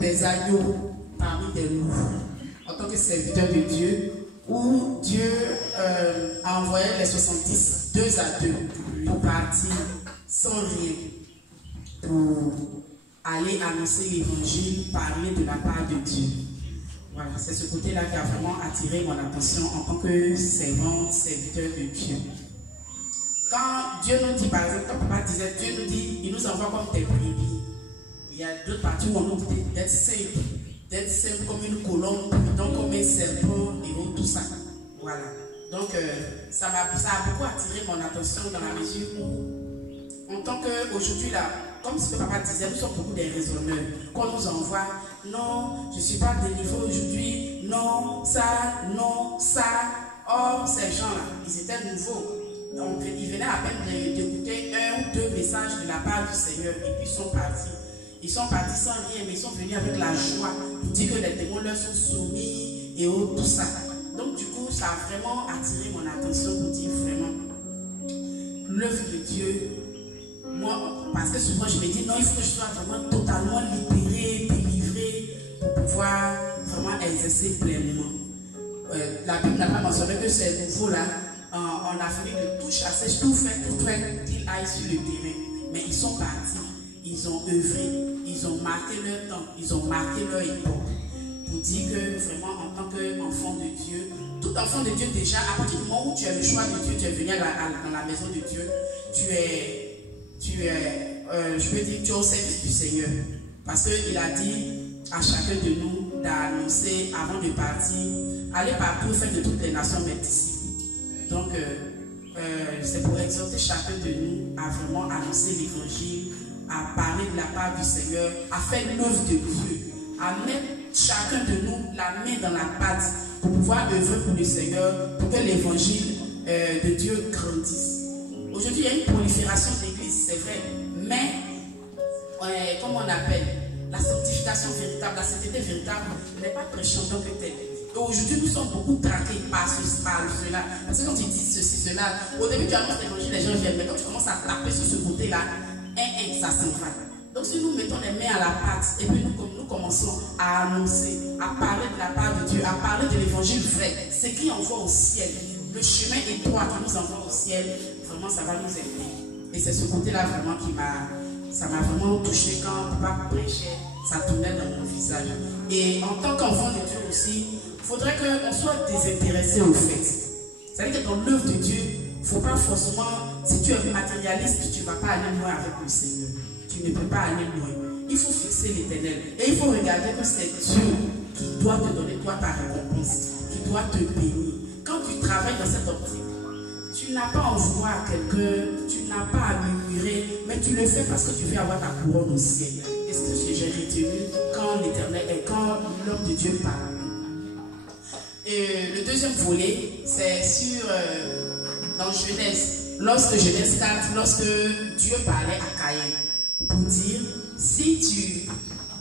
des agneaux parmi des loups, en tant que serviteur de Dieu, où Dieu a envoyé les 70, 2 à 2, pour partir sans rien, pour aller annoncer l'évangile, parler de la part de Dieu. Voilà, c'est ce côté-là qui a vraiment attiré mon attention en tant que serviteur de Dieu. Quand Dieu nous dit, par exemple, quand papa disait, Dieu nous dit, il nous envoie comme des brebis. Il y a d'autres parties où on nous dit d'être simple comme une colombe, donc comme un serpent et tout ça. Voilà. Donc, ça a beaucoup attiré mon attention dans la mesure où, en tant qu'aujourd'hui, là, comme ce que papa disait, nous sommes beaucoup des raisonneurs. Qu'on nous envoie, non, je ne suis pas délivré aujourd'hui, non, ça. Or, ces gens-là, ils étaient nouveaux. Donc, ils venaient à peine d'écouter 1 ou 2 messages de la part du Seigneur et puis ils sont partis. Ils sont partis sans rien, mais ils sont venus avec la joie pour dire que les démons leur sont soumis et tout ça. Donc, du coup, ça a vraiment attiré mon attention pour dire vraiment l'œuvre de Dieu. Moi, parce que souvent je me dis non, il faut que je sois vraiment totalement libéré, délivré pour pouvoir vraiment exercer pleinement. La Bible n'a pas mentionné que ces nouveaux-là, en Afrique, de tout chasser, tout faire qu'ils aillent sur le terrain. Mais ils sont partis, ils ont œuvré, ils ont marqué leur temps, ils ont marqué leur époque. Pour dire que vraiment, en tant qu'enfant de Dieu, tout enfant de Dieu déjà, à partir du moment où tu as le choix de Dieu, tu es venu dans la maison de Dieu, tu es au service du Seigneur. Parce qu'il a dit à chacun de nous d'annoncer avant de partir, allez partout, faites de toutes les nations mes disciples. Donc, c'est pour exhorter chacun de nous à vraiment annoncer l'évangile, à parler de la part du Seigneur, à faire l'œuvre de Dieu, à mettre chacun de nous la main dans la pâte pour pouvoir œuvrer pour le Seigneur, pour que l'évangile de Dieu grandisse. Aujourd'hui, il y a une prolifération d'églises, c'est vrai, mais comment on appelle la sanctification véritable, la sainteté véritable n'est pas prêchée en tant que telle. Aujourd'hui, nous sommes beaucoup traqués par cela. Parce que quand tu dis ceci, cela, au début, tu annonces l'évangile, les gens viennent, mais quand tu commences à taper sur ce côté-là, ça s'en va. Donc, si nous mettons les mains à la pâte et puis nous commençons à annoncer, à parler de la part de Dieu, à parler de l'évangile vrai, ce qui envoie au ciel, le chemin étroit qui nous envoie au ciel, vraiment, ça va nous aider. Et c'est ce côté-là vraiment ça m'a vraiment touché quand papa prêchait, ça tournait dans mon visage. Et en tant qu'enfant de Dieu aussi, il faudrait qu'on soit désintéressé au fait. C'est-à-dire que dans l'œuvre de Dieu, il ne faut pas forcément, si tu es matérialiste, tu ne vas pas aller loin avec le Seigneur. Tu ne peux pas aller loin. Il faut fixer l'Éternel. Et il faut regarder que c'est Dieu qui doit te donner toi ta récompense, qui doit te bénir. Quand tu travailles dans cette optique, tu n'as pas à en vouloir à quelqu'un, tu n'as pas à murmurer, mais tu le fais parce que tu veux avoir ta couronne au ciel. Et ce que j'ai retenu quand l'homme de Dieu parle. Et le deuxième volet, c'est sur dans Genèse, Genèse 4, lorsque Dieu parlait à Caïn, pour dire, si tu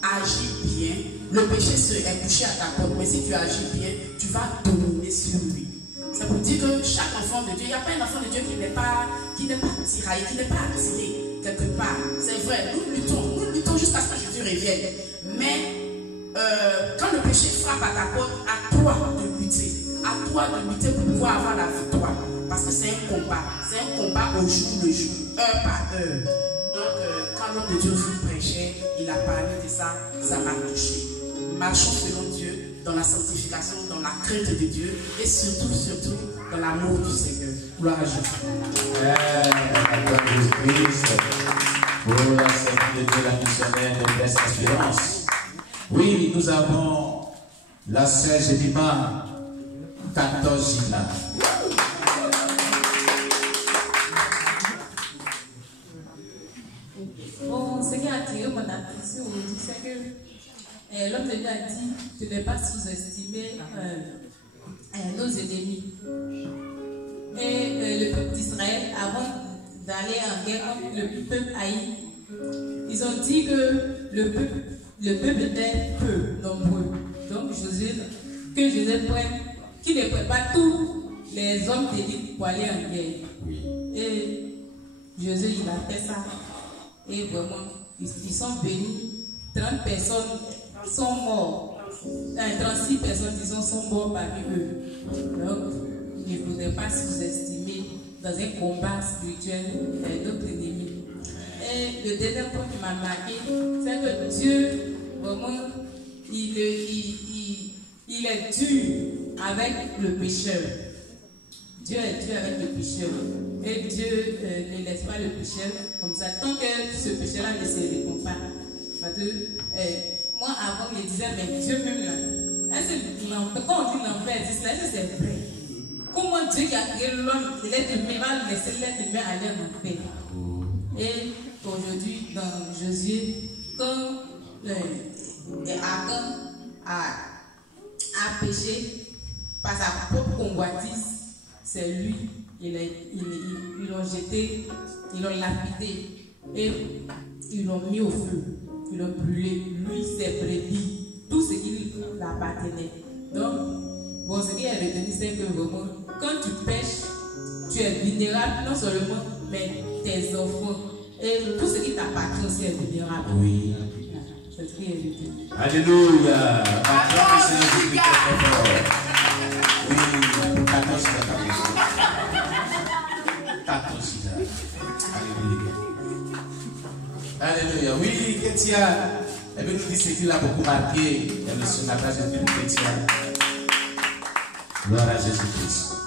agis bien, le péché est couché à ta porte, mais si tu agis bien, tu vas dominer sur lui. C'est pour dire que chaque enfant de Dieu, il n'y a pas un enfant de Dieu qui n'est pas tiraillé, qui n'est pas attiré quelque part. C'est vrai, nous luttons jusqu'à ce que Jésus revienne. Mais quand le péché frappe à ta porte, à toi de lutter pour pouvoir avoir la victoire. Parce que c'est un combat au jour le jour, heure par heure. Donc, quand l'homme de Dieu vous prêchait, il a parlé de ça, ça m'a touché. Marchons selon Dieu, dans la sanctification, dans la crainte de Dieu et surtout dans l'amour du Seigneur. Gloire à Jésus. Jésus-Christ, pour la sainteté de la missionnaire de Blesse Espérance. Oui, nous avons la sœur Jemima, 14 Gina. Bon, ce qui a attiré mon attention aujourd'hui, c'est que l'homme de Dieu a dit de ne pas sous-estimer nos ennemis. Et le peuple d'Israël, avant d'aller en guerre contre le peuple haï, ils ont dit que le peuple était peu nombreux. Donc Josué prenne, qu'il ne prenne pas tous les hommes d'élite pour aller en guerre. Et Josué, il a fait ça. Et vraiment, ils sont venus, 30 personnes sont morts. 36 personnes, disons, sont morts parmi eux. Donc, il ne faudrait pas sous-estimer dans un combat spirituel notre ennemi. Et le deuxième point qui m'a marqué, c'est que Dieu, vraiment, il est dur avec le pécheur. Dieu est dur avec le pécheur. Et Dieu ne laisse pas le pécheur comme ça. Tant que ce pécheur-là ne se répond pas. Parce que moi, avant, je disais, mais Dieu même là. Quand on dit l'enfer existe, est-ce que c'est vrai? Comment Dieu qui a créé l'homme, l'être humain, va laisser l'être humain aller en enfer? Et aujourd'hui, dans Josué, quand Achan a péché par sa propre convoitise, c'est lui, ils l'ont jeté, ils l'ont lapidé et ils l'ont mis au feu, ils l'ont brûlé, lui, ses brebis, tout ce qui lui appartenait. Donc, bon, ce qui est retenu, c'est que vraiment, quand tu pêches, tu es vulnérable, non seulement, mais tes enfants. Et tout ce qui t'appartient aussi est vulnérable. Oui. C'est ce qui est retenu. Alléluia. Maintenant, c'est notre vie très fort. Oui, 14 Alléluia. Oui, Kétia. Et bien, nous dit ce qu'il a beaucoup marqué. Et nous sommes à la page de Kétia. Gloire à Jésus-Christ.